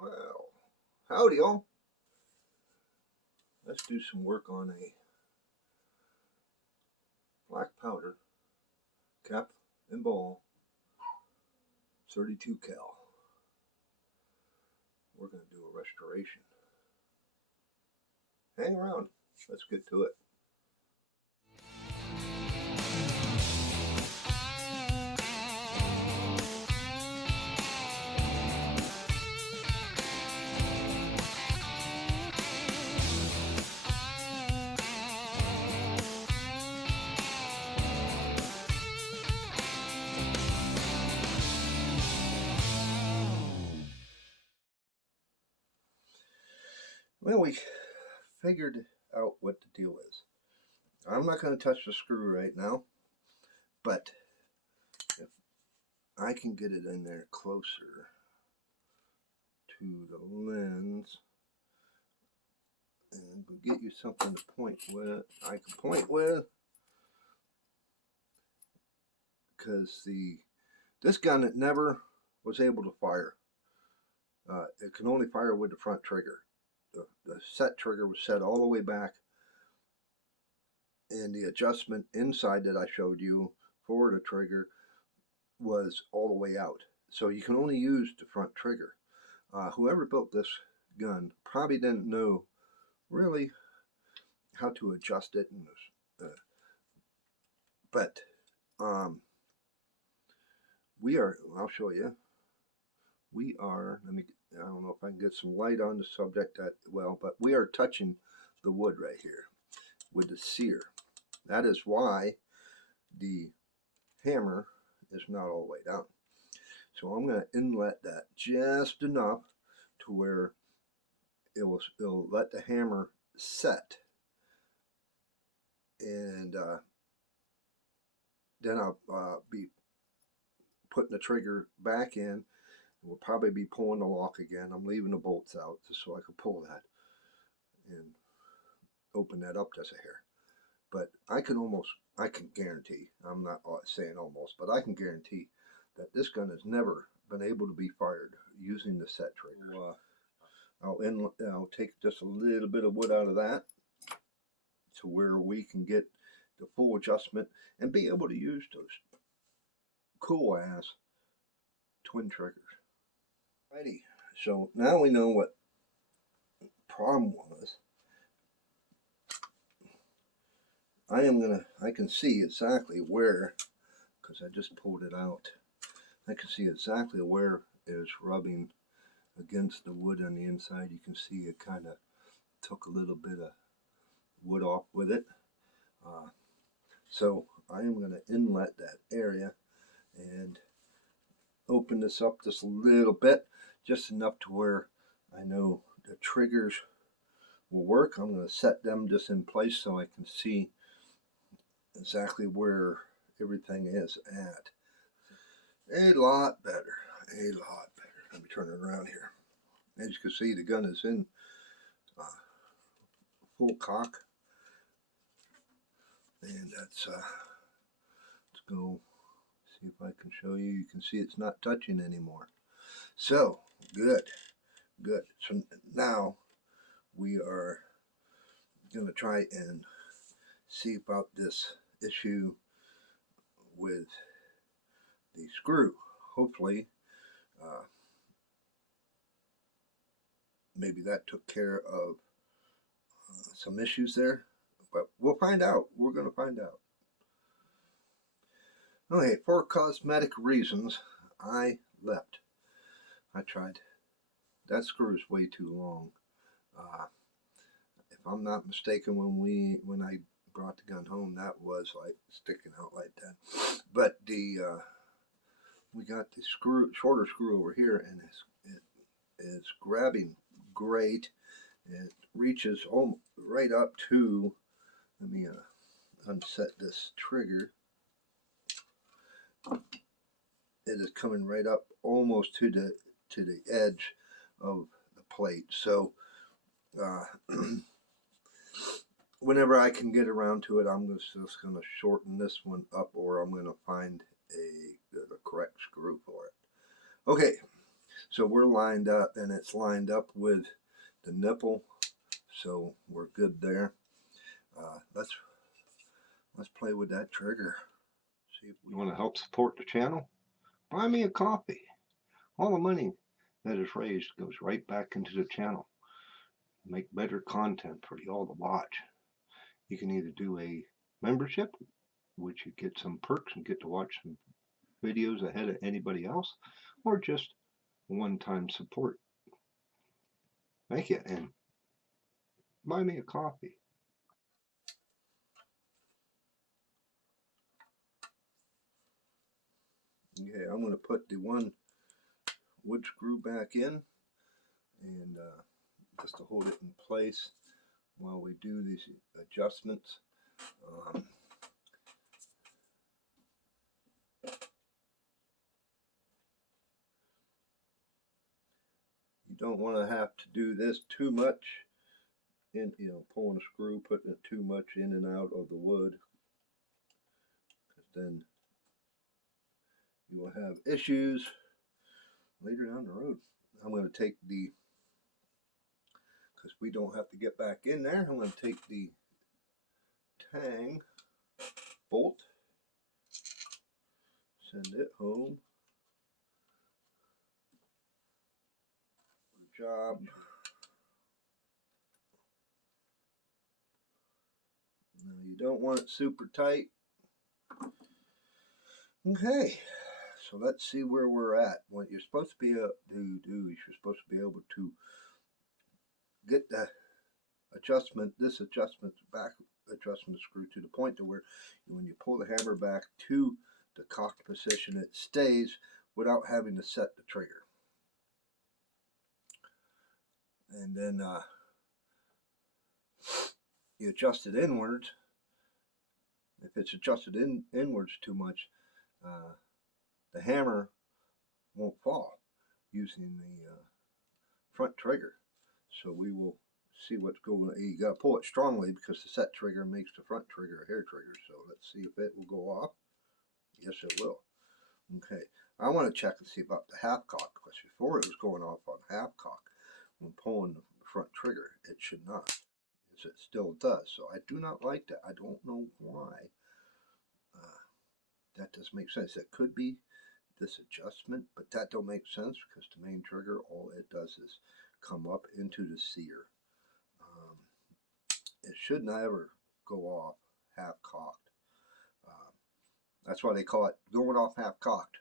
Well, howdy y'all. Let's do some work on a black powder cap and ball 32 cal. We're going to do a restoration. Hang around. Let's get to it. Well, we figured out what the deal is. I'm not going to touch the screw right now, but if I can get it in there closer to the lens and get you something to point with, I can point with, because this gun, it never was able to fire. It can only fire with the front trigger. The set trigger was set all the way back, and the adjustment inside that I showed you for the trigger was all the way out. So you can only use the front trigger. Whoever built this gun probably didn't know really how to adjust it, and but we are, I'll show you, we are, I don't know if I can get some light on the subject that well, but we are touching the wood right here with the sear. That is why the hammer is not all the way down. So I'm going to inlet that just enough to where it'll let the hammer set, and then I'll be putting the trigger back in. We'll probably be pulling the lock again. I'm leaving the bolts out just so I can pull that and open that up just a hair. But I can guarantee, I'm not saying almost, but I can guarantee that this gun has never been able to be fired using the set trigger. I'll take just a little bit of wood out of that to where we can get the full adjustment and be able to use those cool ass twin triggers. Alrighty, so now we know what the problem was. I can see exactly where, because I just pulled it out, I can see exactly where it is rubbing against the wood on the inside. You can see it kind of took a little bit of wood off with it. So I am going to inlet that area and open this up just a little bit, just enough to where I know the triggers will work. I'm going to set them just in place so I can see exactly where everything is at. A lot better, a lot better. Let me turn it around here. As you can see, the gun is in full cock, and that's let's go see if I can show you. You can see it's not touching anymore. So good. So now we are going to try and see about this issue with the screw. Hopefully maybe that took care of some issues there, but we'll find out. We're going to find out. Okay, for cosmetic reasons, I left. I tried. That screw is way too long. If I'm not mistaken, when I brought the gun home, that was like sticking out like that. But we got the shorter screw over here, and it is grabbing great. It reaches right up to, let me unset this trigger. It is coming right up almost to the edge of the plate. So whenever I can get around to it, I'm just going to shorten this one up, or I'm going to find the correct screw for it. Okay, So we're lined up, and it's lined up with the nipple, so we're good there. Let's play with that trigger. See if we want to help support the channel. Buy me a coffee. All the money that is raised goes right back into the channel. Make better content for you all to watch. You can either do a membership, which you get some perks and get to watch some videos ahead of anybody else, or just one-time support. Thank you, and buy me a coffee. Okay, I'm going to put the one wood screw back in, and just to hold it in place while we do these adjustments. You don't want to have to do this too much, in pulling a screw, putting it too much in and out of the wood, because then you will have issues later down the road. I'm going to take the, because we don't have to get back in there, I'm going to take the tang bolt, send it home. Good job. Now you don't want it super tight. Okay, so let's see where we're at. What you're supposed to be able to do is you're supposed to be able to get the adjustment, this adjustment, back adjustment screw to the point to where when you pull the hammer back to the cocked position, it stays without having to set the trigger. And then you adjust it inwards. If it's adjusted inwards too much, the hammer won't fall using the front trigger. So we will see what's going on. You got to pull it strongly because the set trigger makes the front trigger a hair trigger. So let's see if it will go off. Yes, it will. Okay, I want to check and see about the half cock, because before it was going off on half cock when pulling the front trigger. It should not. Yes, it still does. So I do not like that. I don't know why. That doesn't make sense. It could be this adjustment, but that don't make sense because the main trigger, all it does is come up into the sear. It should never go off half cocked. That's why they call it going off half cocked.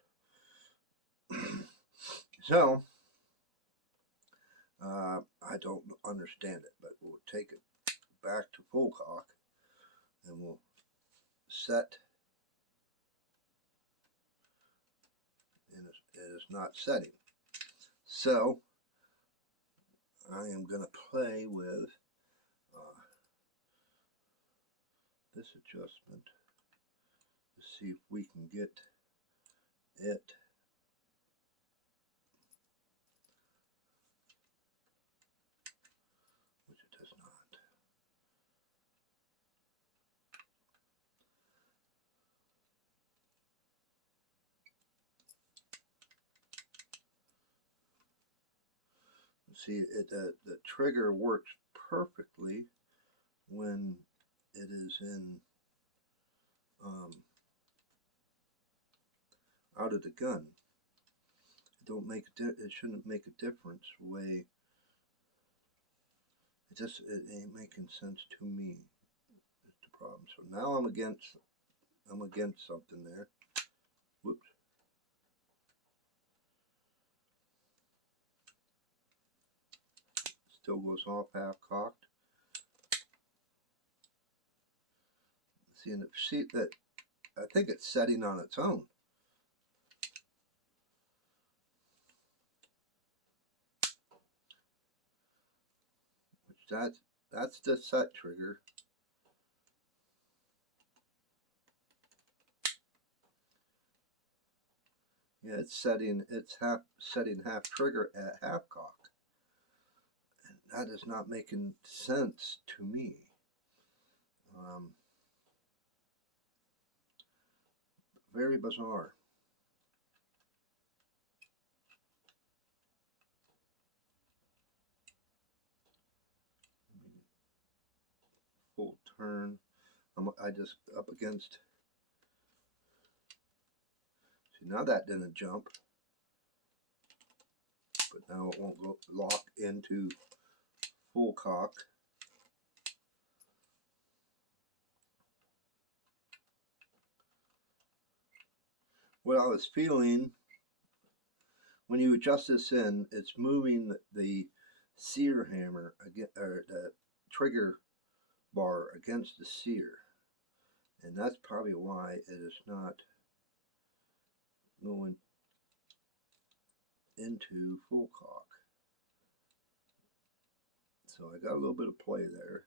So I don't understand it, but we'll take it back to full cock and we'll set. And it is not setting. So I am going to play with this adjustment to see if we can get it which it does not. See, the trigger works perfectly when it is in out of the gun. It shouldn't make a difference the way it ain't making sense to me. That's the problem. So now I'm against something there. Whoops. Still goes off half cocked. See that I think it's setting on its own. Which that's the set trigger. Yeah, it's setting half trigger at half cock. And that is not making sense to me. Very bizarre. turn. I just up against. See, now that didn't jump, but now it won't go lock into full cock. What I was feeling when you adjust this in, it's moving the sear hammer or the trigger bar against the sear, and that's probably why it is not going into full cock. So I got a little bit of play there.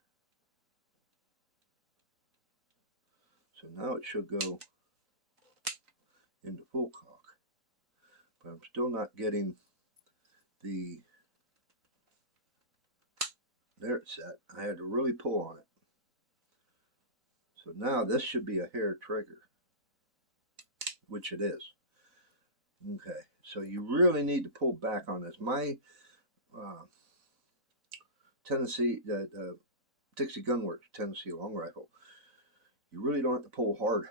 So now it should go into full cock, but I'm still not getting the, there it's set. I had to really pull on it. So now this should be a hair trigger, which it is. Okay, so you really need to pull back on this. My Tennessee, Dixie Gunworks Tennessee long rifle, you really don't have to pull hard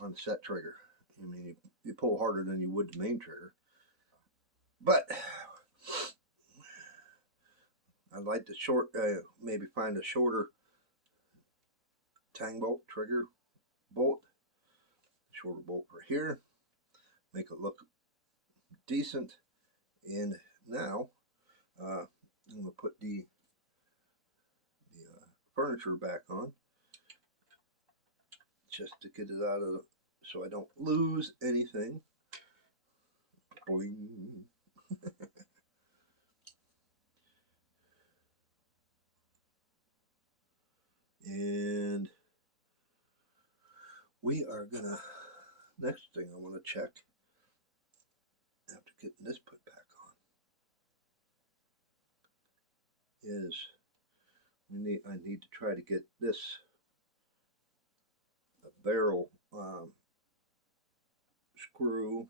on the set trigger. I mean, you pull harder than you would the main trigger. But I'd like to maybe find a shorter tang bolt trigger bolt, shorter bolt for here, make it look decent. And now I'm going to put the furniture back on just to get it out of so I don't lose anything. Boing. And we are gonna, next thing I want to check after getting this put back on is I need to try to get this barrel screw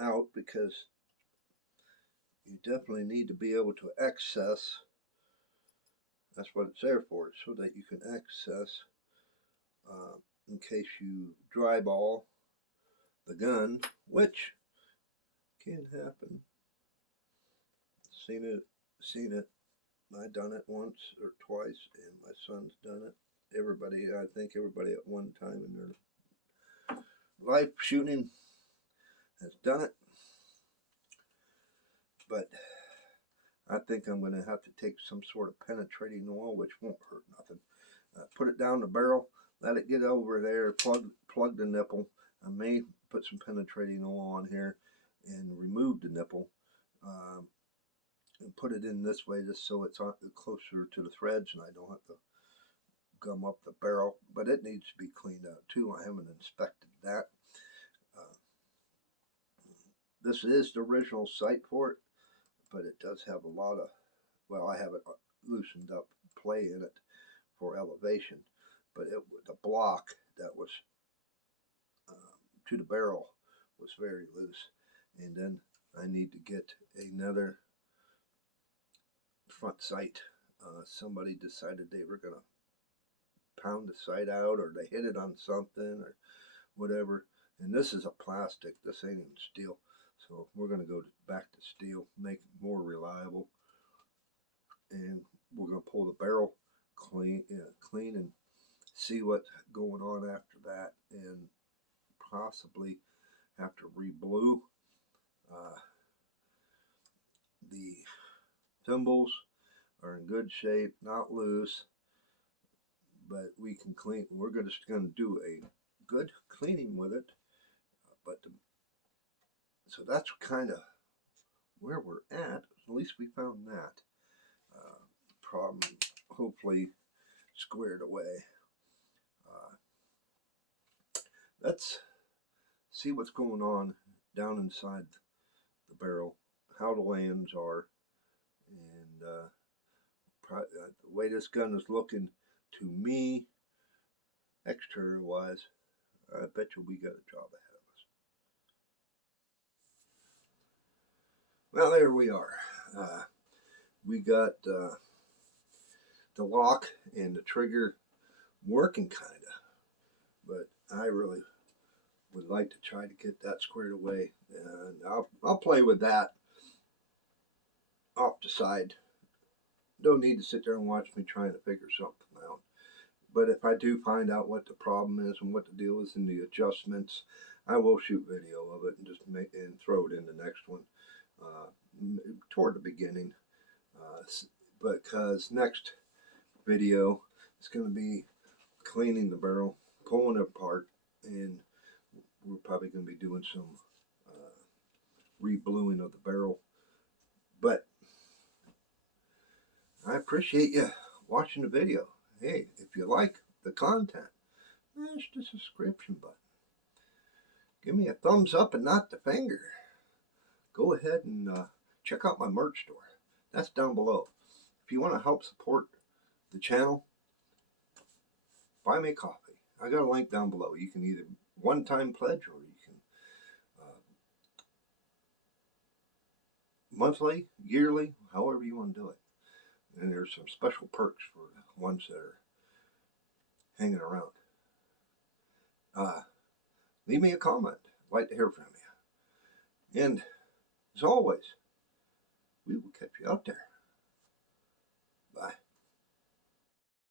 out, because you definitely need to be able to access, that's what it's there for, so that you can access in case you dry ball the gun, which can happen. Seen it. I done it once or twice, and my son's done it. I think everybody at one time in their life shooting has done it. But I think I'm going to have to take some sort of penetrating oil, which won't hurt nothing. Put it down the barrel, let it get over there, plug the nipple. I may put some penetrating oil on here and remove the nipple. And put it in this way just so it's closer to the threads and I don't have to gum up the barrel. But it needs to be cleaned out too. I haven't inspected that. This is the original sight for it, but it does have a lot of, well, I have it loosened up play in it for elevation, but the block that was to the barrel was very loose. And then I need to get another front sight. Somebody decided they were going to pound the sight out, or they hit it on something or whatever. And this is a plastic, this ain't even steel. So we're going to go back to steel, make it more reliable. And we're going to pull the barrel clean and see what's going on after that, and possibly have to re-blue. The thimbles are in good shape, not loose, but we can clean. We're just going to do a good cleaning with it. So that's kind of where we're at. At least we found that problem hopefully squared away. Let's see what's going on down inside the barrel, how the lands are, and the way this gun is looking to me, exterior wise, I bet you we got a job ahead of us. Well, there we are. We got the lock and the trigger working kind of. But I really would like to try to get that squared away, and I'll play with that off the side. Don't need to sit there and watch me trying to figure something out. But if I do find out what the problem is and what the deal is in the adjustments, I will shoot video of it and just make and throw it in the next one toward the beginning. Because next video is going to be cleaning the barrel, pulling it apart, and we're probably going to be doing some re-bluing of the barrel. But I appreciate you watching the video. Hey, if you like the content, smash the subscription button. Give me a thumbs up and not the finger. Go ahead and check out my merch store. That's down below. If you want to help support the channel, buy me a coffee. I got a link down below. You can either one-time pledge or you can monthly, yearly, however you want to do it. And there's some special perks for the ones that are hanging around. Leave me a comment. I'd like to hear from you. And as always, we will catch you out there.